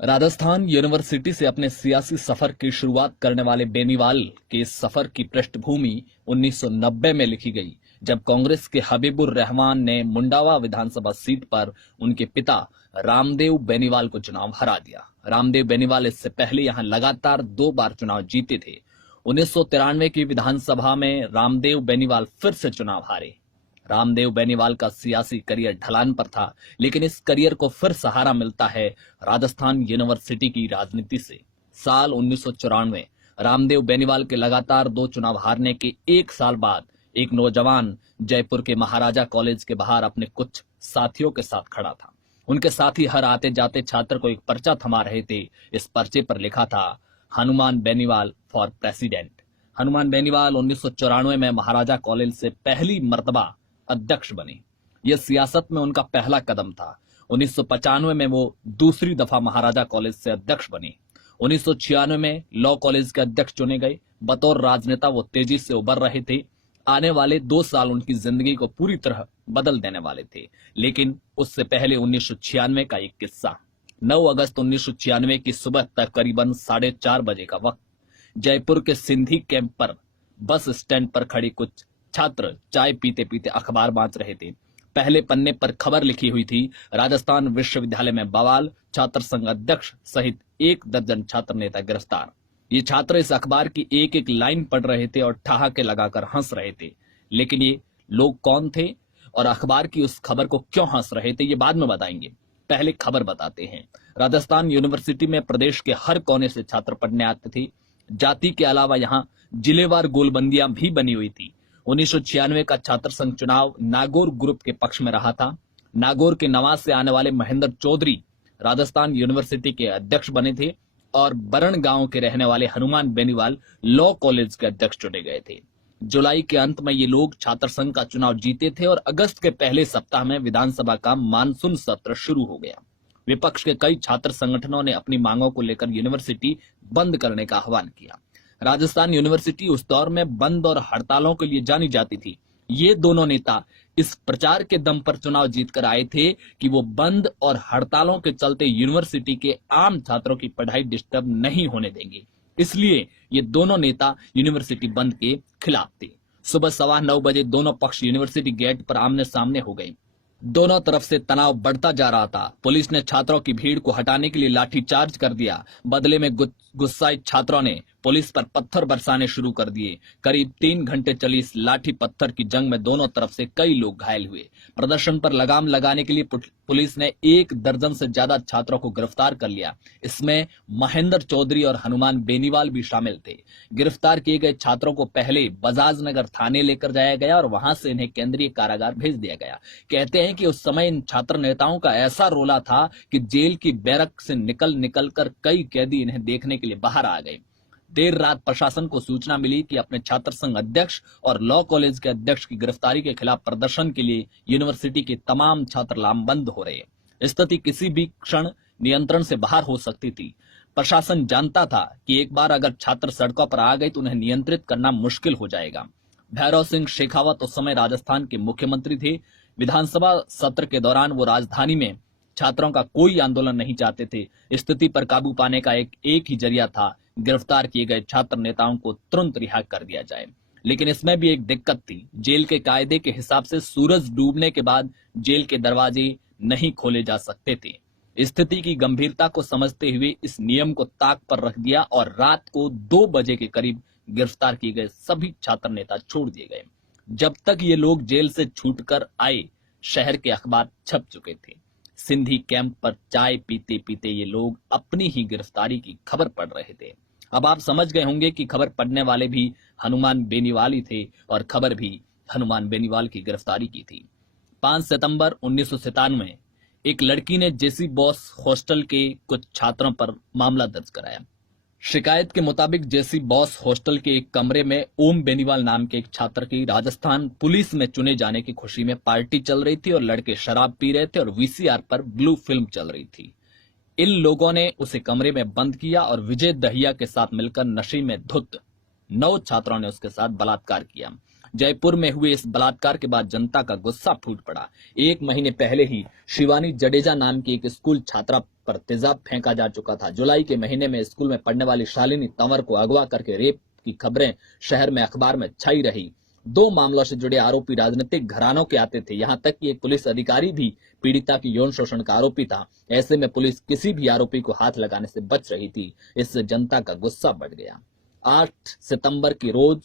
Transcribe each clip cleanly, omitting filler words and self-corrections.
Rajasthan university से अपने सियासी सफर की शुरुआत करने वाले बेनीवाल के इस सफर की पृष्ठभूमि 1990 में लिखी गई, जब कांग्रेस के हबीबुर रहमान ने मुंडावा विधानसभा सीट पर उनके पिता रामदेव बेनीवाल को चुनाव हरा दिया। रामदेव बेनीवाल इससे पहले यहां लगातार 2 बार चुनाव जीते थे। 1993 की विधानसभा में रामदेव बेनीवाल फिर से चुनाव हारे। रामदेव बेनीवाल का सियासी करियर ढलान पर था, लेकिन इस करियर को फिर सहारा मिलता है राजस्थान यूनिवर्सिटी की राजनीति से। साल 1994 रामदेव बेनीवाल के लगातार 2 चुनाव हारने के 1 साल बाद एक नौजवान जयपुर के महाराजा कॉलेज के बाहर अपने कुछ साथियों के साथ खड़ा था। उनके साथी हर आते जाते छात्र को एक पर्चा थमा रहे थे। इस पर्चे पर लिखा था, हनुमान बेनीवाल फॉर प्रेसिडेंट। हनुमान बेनीवाल 1994 में महाराजा कॉलेज से पहली मर्तबा अध्यक्ष बने। यह सियासत में उनका पहला कदम था। 1995 में वो दूसरी दफा महाराजा कॉलेज से अध्यक्ष बने। 1996 में लॉ कॉलेज के अध्यक्ष चुने गए। बतौर राजनेता वो तेजी से उभर रहे थे। आने वाले 2 साल उनकी जिंदगी को पूरी तरह बदल देने वाले थे। लेकिन उससे पहले 1996 का एक किस्सा। 9 अगस्त 1996 की सुबह तक करीबन 4:30 बजे का वक्त, जयपुर के सिंधी कैंप पर बस स्टैंड पर खड़े कुछ छात्र चाय पीते पीते अखबार बांट रहे थे। पहले पन्ने पर खबर लिखी हुई थी, राजस्थान विश्वविद्यालय में बवाल, छात्र संघ अध्यक्ष सहित 1 दर्जन छात्र नेता गिरफ्तार। ये छात्र इस अखबार की एक एक लाइन पढ़ रहे थे और ठहाके लगाकर हंस रहे थे। लेकिन ये लोग कौन थे और अखबार की उस खबर को क्यों हंस रहे थे, ये बाद में बताएंगे। पहले खबर बताते हैं। राजस्थान यूनिवर्सिटी में प्रदेश के हर कोने से छात्र पढ़ने आते थे। जाति के अलावा यहाँ जिलेवार गोलबंदियां भी बनी हुई थी। 1996 का छात्र संघ चुनाव नागौर ग्रुप के पक्ष में रहा था। नागौर के नवाज से आने वाले महेंद्र चौधरी राजस्थान यूनिवर्सिटी के अध्यक्ष बने थे और बरण गांव के रहने वाले हनुमान बेनीवाल लॉ कॉलेज के अध्यक्ष चुने गए थे। जुलाई के अंत में ये लोग छात्र संघ का चुनाव जीते थे और अगस्त के पहले सप्ताह में विधानसभा का मानसून सत्र शुरू हो गया। विपक्ष के कई छात्र संगठनों ने अपनी मांगों को लेकर यूनिवर्सिटी बंद करने का आह्वान किया। राजस्थान यूनिवर्सिटी उस दौर में बंद और हड़तालों के लिए जानी जाती थी। ये दोनों नेता इस प्रचार के दम पर चुनाव जीतकर आए थे कि वो बंद और हड़तालों के चलते यूनिवर्सिटी के आम छात्रों की पढ़ाई डिस्टर्ब नहीं होने देंगे। इसलिए ये दोनों नेता यूनिवर्सिटी बंद के खिलाफ थे। सुबह 9:15 बजे दोनों पक्ष यूनिवर्सिटी गेट पर आमने सामने हो गए। दोनों तरफ से तनाव बढ़ता जा रहा था। पुलिस ने छात्रों की भीड़ को हटाने के लिए लाठीचार्ज कर दिया। बदले में गुस्साए छात्रों ने पुलिस पर पत्थर बरसाने शुरू कर दिए। करीब 3 घंटे चली इस लाठी पत्थर की जंग में दोनों तरफ से कई लोग घायल हुए। प्रदर्शन पर लगाम लगाने के लिए पुलिस ने 1 दर्जन से ज्यादा छात्रों को गिरफ्तार कर लिया। इसमें महेंद्र चौधरी और हनुमान बेनीवाल भी शामिल थे। गिरफ्तार किए गए छात्रों को पहले बजाज नगर थाने लेकर जाया गया और वहां से इन्हें केंद्रीय कारागार भेज दिया गया। कहते हैं कि उस समय इन छात्र नेताओं का ऐसा रोला था कि जेल की बैरक से निकल कर कई कैदी इन्हें देखने के लिए बाहर आ गए। देर रात प्रशासन को सूचना मिली कि अपने छात्र संघ अध्यक्ष और लॉ कॉलेज के अध्यक्ष की गिरफ्तारी के खिलाफ प्रदर्शन के लिए यूनिवर्सिटी के तमाम छात्र लामबंद हो रहे। स्थिति किसी भी क्षण नियंत्रण से बाहर हो सकती थी। प्रशासन जानता था कि एक बार अगर छात्र सड़कों पर आ गए तो उन्हें नियंत्रित करना मुश्किल हो जाएगा। भैरव सिंह शेखावत उस समय राजस्थान के मुख्यमंत्री थे। विधानसभा सत्र के दौरान वो राजधानी में छात्रों का कोई आंदोलन नहीं चाहते थे। स्थिति पर काबू पाने का एक ही जरिया था, गिरफ्तार किए गए छात्र नेताओं को तुरंत रिहा कर दिया जाए। लेकिन इसमें भी एक दिक्कत थी। जेल के कायदे के हिसाब से सूरज डूबने के बाद जेल के दरवाजे नहीं खोले जा सकते थे। स्थिति की गंभीरता को समझते हुए इस नियम को ताक पर रख दिया और रात को 2 बजे के करीब गिरफ्तार किए गए सभी छात्र नेता छोड़ दिए गए। जब तक ये लोग जेल से छूटकर आए, शहर के अखबार छप चुके थे। सिंधी कैंप पर चाय पीते पीते ये लोग अपनी ही गिरफ्तारी की खबर पढ़ रहे थे। अब आप समझ गए होंगे कि खबर पढ़ने वाले भी हनुमान बेनीवाल ही थे और खबर भी हनुमान बेनीवाल की गिरफ्तारी की थी। 5 सितंबर 1997 एक लड़की ने जेसी बॉस हॉस्टल के कुछ छात्रों पर मामला दर्ज कराया। शिकायत के मुताबिक जेसी बॉस हॉस्टल के एक कमरे में ओम बेनीवाल नाम के एक छात्र की राजस्थान पुलिस में चुने जाने की खुशी में पार्टी चल रही थी और लड़के शराब पी रहे थे और वीसीआर पर ब्लू फिल्म चल रही थी। इन लोगों ने उसे कमरे में बंद किया और विजय दहिया के साथ मिलकर नशे में धुत 9 छात्रों ने उसके साथ बलात्कार किया। जयपुर में हुए इस बलात्कार के बाद जनता का गुस्सा फूट पड़ा। एक महीने पहले ही शिवानी जडेजा नाम की एक स्कूल छात्रा पर तेजाब फेंका जा चुका था। जुलाई के महीने में स्कूल में पढ़ने वाली शालिनी तंवर को अगवा करके रेप की खबरें शहर में अखबार में छाई रही। 2 मामलों से जुड़े आरोपी राजनीतिक घरानों के आते थे। यहां तक कि एक पुलिस अधिकारी भी पीड़िता की यौन शोषण का आरोपी था। ऐसे में पुलिस किसी भी आरोपी को हाथ लगाने से बच रही थी। इससे जनता का गुस्सा बढ़ गया। 8 सितंबर की रोज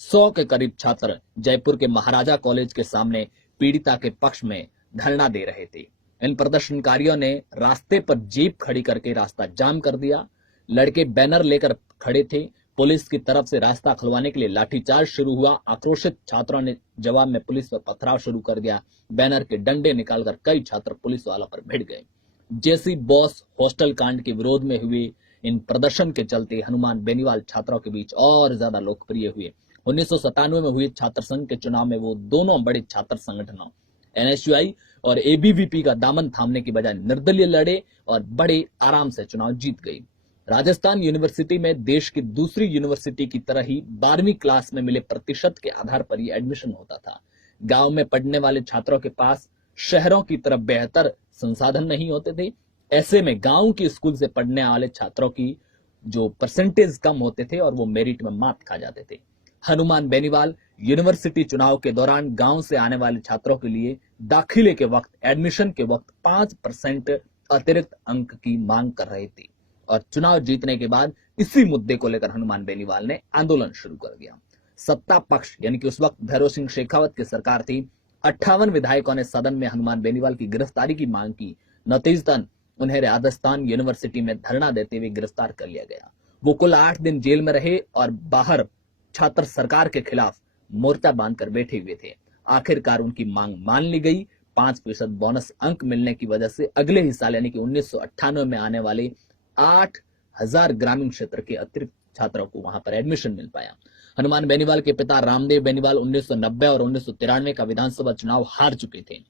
100 के करीब छात्र जयपुर के महाराजा कॉलेज के सामने पीड़िता के पक्ष में धरना दे रहे थे। इन प्रदर्शनकारियों ने रास्ते पर जीप खड़ी करके रास्ता जाम कर दिया। लड़के बैनर लेकर खड़े थे। पुलिस की तरफ से रास्ता खुलवाने के लिए लाठीचार्ज शुरू हुआ। आक्रोशित छात्रों ने जवाब में पुलिस पर पथराव शुरू कर दिया। बैनर के डंडे निकालकर कई छात्र पुलिस वालों पर भिड़ गए। जेसी बॉस हॉस्टल कांड के विरोध में हुए इन प्रदर्शन के चलते हनुमान बेनीवाल छात्रों के बीच और ज्यादा लोकप्रिय हुए। 1997 में हुए छात्र संघ के चुनाव में वो दोनों बड़े छात्र संगठनों एनएसयूआई और एबीवीपी का दामन थामने की बजाय निर्दलीय लड़े और बड़े आराम से चुनाव जीत गई। राजस्थान यूनिवर्सिटी में देश की दूसरी यूनिवर्सिटी की तरह ही 12वीं क्लास में मिले प्रतिशत के आधार पर ही एडमिशन होता था। गांव में पढ़ने वाले छात्रों के पास शहरों की तरफ बेहतर संसाधन नहीं होते थे। ऐसे में गांव के स्कूल से पढ़ने वाले छात्रों की जो परसेंटेज कम होते थे और वो मेरिट में मात खा जाते थे। हनुमान बेनीवाल यूनिवर्सिटी चुनाव के दौरान गांव से आने वाले छात्रों के लिए दाखिले के वक्त एडमिशन के वक्त 5% अतिरिक्त अंक की मांग कर रहे थे और चुनाव जीतने के बाद इसी मुद्दे को लेकर हनुमान बेनीवाल ने आंदोलन शुरू कर दिया। सत्ता पक्ष यानी कि उस वक्त भैरव सिंह शेखावत की सरकार थी। 58 विधायकों ने सदन में हनुमान बेनीवाल की गिरफ्तारी की मांग की। नतीजतन उन्हें राजस्थान यूनिवर्सिटी में धरना देते हुए गिरफ्तार कर लिया गया। वो कुल 8 दिन जेल में रहे और बाहर छात्र सरकार के खिलाफ मोर्चा बांधकर बैठे हुए थे। आखिरकार उनकी मांग मान ली गई। 5% बोनस अंक मिलने की वजह से अगले ही साल यानी कि 1998 में आने वाले 8000 ग्रामीण क्षेत्र के अतिरिक्त छात्रों को वहां पर एडमिशन मिल पाया। हनुमान बेनीवाल के पिता रामदेव बेनीवाल 1990 और 1993 का विधानसभा चुनाव हार चुके थे।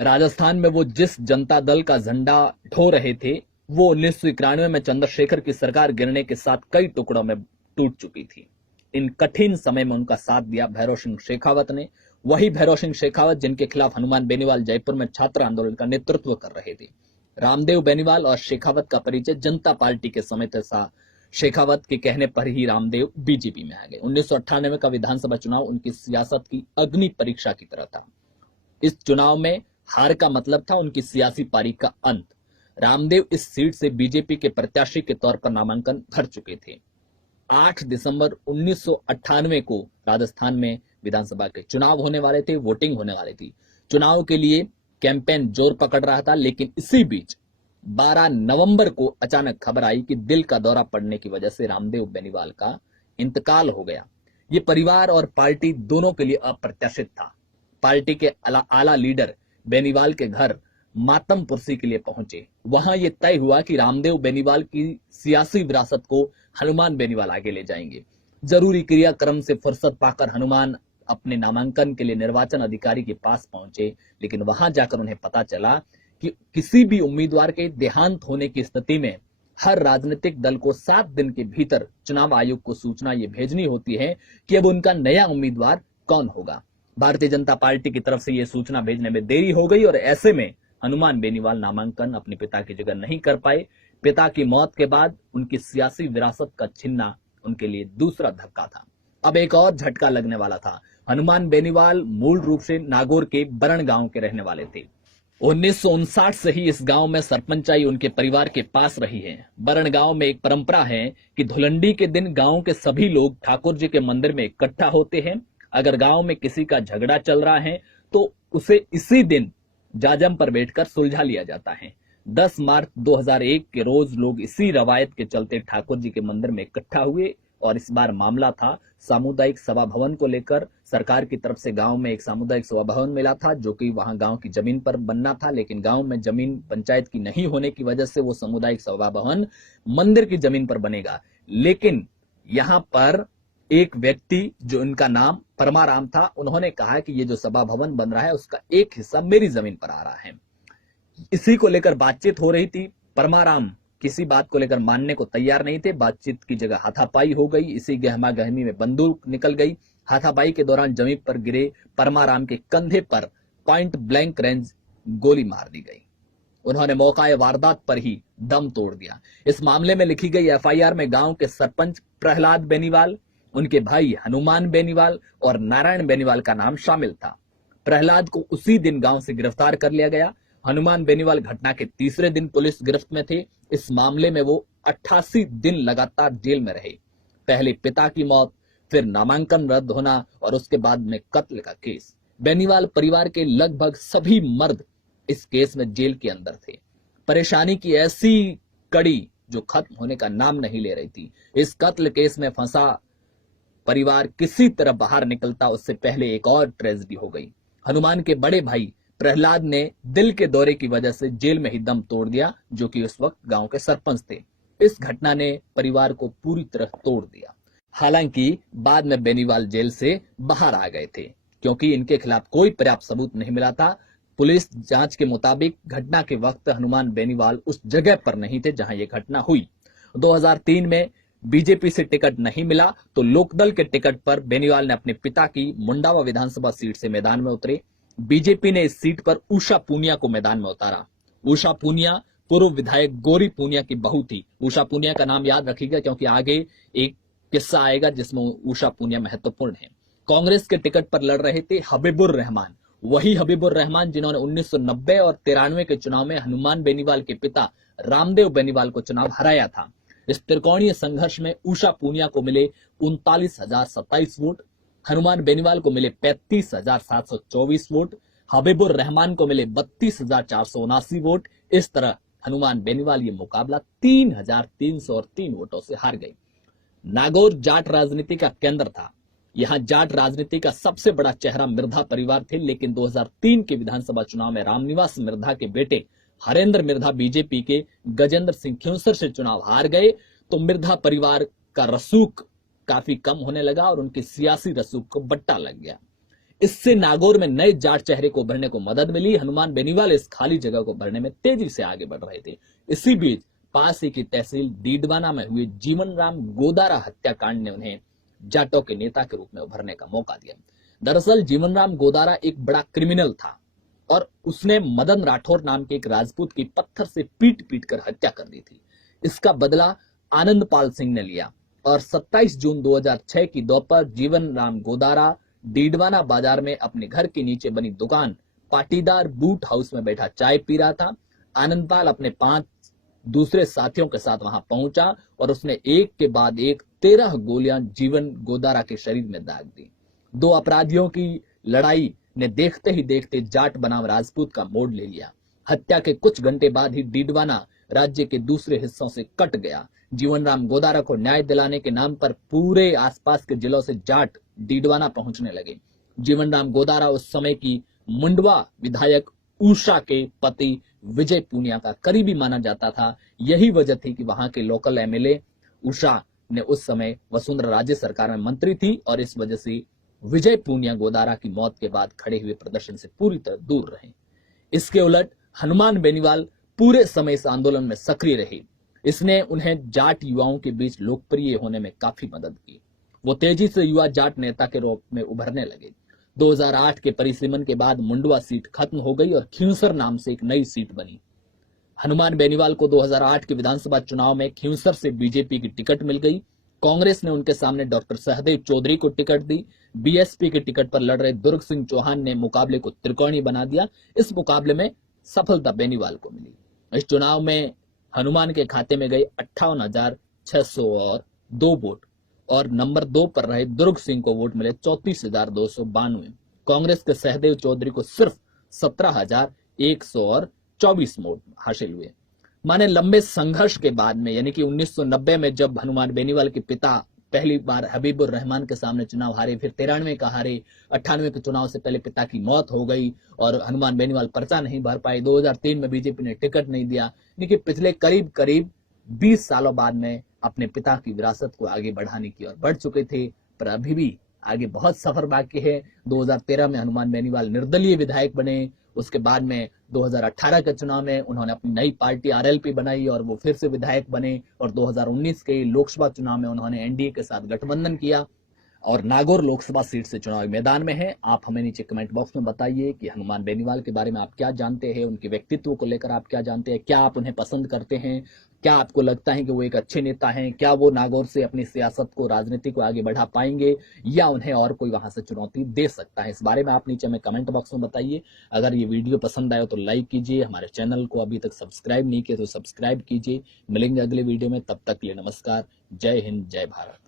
राजस्थान में वो जिस जनता दल का झंडा ढो रहे थे वो 1991 में चंद्रशेखर की सरकार गिरने के साथ कई टुकड़ों में टूट चुकी थी। इन कठिन समय में उनका साथ दिया भैरव सिंह शेखावत ने। वही भैरव सिंह शेखावत जिनके खिलाफ हनुमान बेनीवाल जयपुर में छात्र आंदोलन का नेतृत्व कर रहे थे। रामदेव बेनीवाल और शेखावत का परिचय जनता पार्टी के समय था। शेखावत के कहने पर ही रामदेव बीजेपी में आ गए। 1998 का विधानसभा चुनाव उनकी सियासत की अग्नि परीक्षा की तरह था। इस चुनाव में हार का मतलब था उनकी सियासी पारी का अंत। रामदेव इस सीट से बीजेपी के प्रत्याशी के तौर पर नामांकन भर चुके थे। 8 दिसंबर 1998 को राजस्थान में विधानसभा के चुनाव होने वाले थे। वोटिंग होने वाली थी। चुनाव के लिए कैंपेन जोर पकड़ रहा था, लेकिन इसी बीच 12 नवंबर को अचानक खबर आई कि दिल का दौरा पड़ने की वजह से रामदेव बेनीवाल का इंतकाल हो गया। ये परिवार और पार्टी दोनों के लिए अप्रत्याशित था। पार्टी के आला लीडर बेनीवाल के घर मातम पुरसी के लिए पहुंचे। वहां यह तय हुआ कि रामदेव बेनीवाल की सियासी विरासत को हनुमान बेनीवाल आगे ले जाएंगे। जरूरी क्रियाक्रम से फुर्सत पाकर हनुमान अपने नामांकन के लिए निर्वाचन अधिकारी के पास पहुंचे, लेकिन वहां जाकर उन्हें पता चला कि किसी भी उम्मीदवार के देहांत होने की स्थिति में हर राजनीतिक दल को 7 दिन के भीतर चुनाव आयोग को सूचना ये भेजनी होती है कि अब उनका नया उम्मीदवार कौन होगा। भारतीय जनता पार्टी की तरफ से यह सूचना भेजने में देरी हो गई और ऐसे में हनुमान बेनीवाल नामांकन अपने पिता की जगह नहीं कर पाए। पिता की मौत के बाद उनकी सियासी विरासत का छीनना उनके लिए दूसरा धक्का था। अब एक और झटका लगने वाला था। हनुमान बेनीवाल मूल रूप से नागौर के बरण गांव के रहने वाले थे। 1959 से ही इस गांव में सरपंचाई उनके परिवार के पास रही है। बरण गांव में एक परंपरा है कि धुलंडी के दिन गांव के सभी लोग ठाकुर जी के मंदिर में इकट्ठा होते हैं। अगर गांव में किसी का झगड़ा चल रहा है तो उसे इसी दिन जाजम पर बैठकर सुलझा लिया जाता है। 10 मार्च 2001 के रोज लोग इसी रवायत के चलते ठाकुर जी के मंदिर में इकट्ठा हुए और इस बार मामला था सामुदायिक सभा भवन को लेकर। सरकार की तरफ से गांव में एक सामुदायिक सभा भवन मिला था जो कि वहां गांव की जमीन पर बनना था, लेकिन गांव में जमीन पंचायत की नहीं होने की वजह से वो सामुदायिक सभा भवन मंदिर की जमीन पर बनेगा। लेकिन यहां पर एक व्यक्ति जो इनका नाम परमाराम था, उन्होंने कहा कि ये जो सभा भवन बन रहा है उसका एक हिस्सा मेरी जमीन पर आ रहा है। इसी को लेकर बातचीत हो रही थी। परमाराम किसी बात को लेकर मानने को तैयार नहीं थे। बातचीत की जगह हाथापाई हो गई। इसी गहमा गहमी में बंदूक निकल गई। हाथापाई के दौरान जमीन पर गिरे परमाराम के कंधे पर पॉइंट ब्लैंक रेंज गोली मार दी गई। उन्होंने मौका वारदात पर ही दम तोड़ दिया। इस मामले में लिखी गई एफआईआर में गांव के सरपंच प्रहलाद बेनीवाल, उनके भाई हनुमान बेनीवाल और नारायण बेनीवाल का नाम शामिल था। प्रहलाद को उसी दिन गांव से गिरफ्तार कर लिया गया। हनुमान बेनीवाल घटना के तीसरे दिन पुलिस गिरफ्त में थे। इस मामले में वो 88 दिन लगातार जेल में रहे। पहले पिता की मौत, फिर नामांकन रद्द होना और उसके बाद में कत्ल का केस। बेनीवाल परिवार के लगभग सभी मर्द इस केस में जेल के अंदर थे। परेशानी की ऐसी कड़ी जो खत्म होने का नाम नहीं ले रही थी। इस कत्ल केस में फंसा परिवार किसी तरह बाहर निकलता उससे पहले एक और ट्रेजेडी हो गई। हनुमान के बड़े भाई प्रहलाद ने दिल के दौरे की वजह से जेल में ही दम तोड़ दिया, जो कि उस वक्त गांव के सरपंच थे। इस घटना ने परिवार को पूरी तरह तोड़ दिया। हालांकि बाद में बेनीवाल जेल से बाहर आ गए थे, क्योंकि इनके खिलाफ कोई पर्याप्त सबूत नहीं मिला था। पुलिस जांच के मुताबिक घटना के वक्त हनुमान बेनीवाल उस जगह पर नहीं थे जहां यह घटना हुई। 2003 में बीजेपी से टिकट नहीं मिला तो लोकदल के टिकट पर बेनीवाल ने अपने पिता की मुंडावा विधानसभा सीट से मैदान में उतरे। बीजेपी ने इस सीट पर उषा पूनिया को मैदान में उतारा। उषा पूनिया पूर्व विधायक गौरी पूनिया की बहू थी। उषा पूनिया का नाम याद रखिएगा, क्योंकि आगे एक किस्सा आएगा जिसमें उषा पूनिया महत्वपूर्ण है। कांग्रेस के टिकट पर लड़ रहे थे हबीबुर रहमान, वही हबीबुर रहमान जिन्होंने 1990 और 93 के चुनाव में हनुमान बेनीवाल के पिता रामदेव बेनीवाल को चुनाव हराया था। इस त्रिकोणीय संघर्ष में उषा पूनिया को मिले 39,027 वोट, हनुमान बेनीवाल को मिले 35,724 वोट, हबीबुर रहमान को मिले 32,479 वोट। इस तरह हनुमान बेनीवाल ये मुकाबला 3,303 वोटों से हार गए। नागौर जाट राजनीति का केंद्र था। यहां जाट राजनीति का सबसे बड़ा चेहरा मिर्धा परिवार थे, लेकिन 2003 के विधानसभा चुनाव में रामनिवास मिर्धा के बेटे हरेंद्र मिर्धा बीजेपी के गजेंद्र सिंह खिंवसर से चुनाव हार गए, तो मिर्धा परिवार का रसूख काफी कम होने लगा और उनके सियासी रसूख को बट्टा लग गया। इससे नागौर में नए जाट चेहरे को उभरने को मदद मिली। हनुमान बेनीवाल इस खाली जगह को भरने में तेजी से आगे बढ़ रहे थे। इसी बीच पास ही की तहसील डीडवाना में हुए जीवन राम गोदारा हत्याकांड ने उन्हें जाटों के नेता के रूप में उभरने का मौका दिया। दरअसल जीवन राम गोदारा एक बड़ा क्रिमिनल था और उसने मदन राठौर नाम के एक राजपूत की पत्थर से पीट पीट कर हत्या कर दी थी। इसका बदला आनंदपाल सिंह ने लिया और 27 जून 2006 की दोपहर जीवन राम गोदारा डीडवाना बाजार में अपने घर के नीचे बनी दुकान पाटीदार बूट हाउस में बैठा चाय पी रहा था। आनंदपाल अपने 5 दूसरे साथियों के साथ वहां पहुंचा और उसने एक के बाद एक 13 गोलियां जीवन गोदारा के शरीर में दाग दी। दो अपराधियों की लड़ाई ने देखते ही देखते जाट बनाम राजपूत का मोड़ ले लिया। हत्या के कुछ घंटे बाद ही डीडवाना राज्य के दूसरे हिस्सों से कट गया। जीवन राम गोदारा को न्याय दिलाने के नाम पर पूरे आसपास के जिलों से जाट डीडवाना पहुंचने लगे। जीवन राम गोदारा उस समय की मुंडवा विधायक उषा के पति विजय पूनिया का करीबी माना जाता था। यही वजह थी कि वहां के लोकल एमएलए उषा ने उस समय वसुंधरा राज्य सरकार में मंत्री थी और इस वजह से विजय पूनिया गोदारा की मौत के बाद खड़े हुए प्रदर्शन से पूरी तरह दूर रहे। इसके उलट हनुमान बेनीवाल पूरे समय इस आंदोलन में सक्रिय रहे। इसने उन्हें जाट युवाओं के बीच लोकप्रिय होने में काफी मदद की। वो तेजी से युवा जाट नेता के रूप में उभरने लगे। 2008 के परिसीमन के बाद मुंडवा सीट खत्म हो गई और खिंवसर नाम से एक नई सीट बनी। हनुमान बेनीवाल को 2008 के विधानसभा चुनाव में खिंवसर से बीजेपी की टिकट मिल गई। कांग्रेस ने उनके सामने डॉक्टर सहदेव चौधरी को टिकट दी। बीएसपी के टिकट पर लड़ रहे दुर्ग सिंह चौहान ने मुकाबले को त्रिकोणीय बना दिया। इस मुकाबले में सफलता बेनीवाल को मिली। इस चुनाव में हनुमान के खाते में गए 58,602 वोट और नंबर 2 पर रहे दुर्ग सिंह को वोट मिले 34,292। कांग्रेस के सहदेव चौधरी को सिर्फ 17,124 वोट हासिल हुए। माने लंबे संघर्ष के बाद में, यानी कि 1990 में जब हनुमान बेनीवाल के पिता पहली बार हबीबुर रहमान के सामने चुनाव हारे, फिर 93 का हारे, 98 के चुनाव से पहले पिता की मौत हो गई और हनुमान बेनीवाल पर्चा नहीं भर पाए। 2003 में बीजेपी ने टिकट नहीं दिया। यानी कि पिछले करीब 20 सालों बाद में अपने पिता की विरासत को आगे बढ़ाने की ओर बढ़ चुके थे, पर अभी भी आगे बहुत सफर बाकी है। 2013 में हनुमान बेनीवाल निर्दलीय विधायक बने। उसके बाद में 2018 के चुनाव में उन्होंने अपनी नई पार्टी आरएलपी बनाई और वो फिर से विधायक बने और 2019 के लोकसभा चुनाव में उन्होंने एनडीए के साथ गठबंधन किया। और नागौर लोकसभा सीट से चुनावी मैदान में है। आप हमें नीचे कमेंट बॉक्स में बताइए कि हनुमान बेनीवाल के बारे में आप क्या जानते हैं, उनके व्यक्तित्व को लेकर आप क्या जानते हैं, क्या आप उन्हें पसंद करते हैं, क्या आपको लगता है कि वो एक अच्छे नेता हैं, क्या वो नागौर से अपनी सियासत को, राजनीति को आगे बढ़ा पाएंगे या उन्हें और कोई वहां से चुनौती दे सकता है। इस बारे में आप नीचे हमें कमेंट बॉक्स में बताइए। अगर ये वीडियो पसंद आया तो लाइक कीजिए, हमारे चैनल को अभी तक सब्सक्राइब नहीं किया तो सब्सक्राइब कीजिए। मिलेंगे अगले वीडियो में, तब तक के लिए नमस्कार। जय हिंद, जय भारत।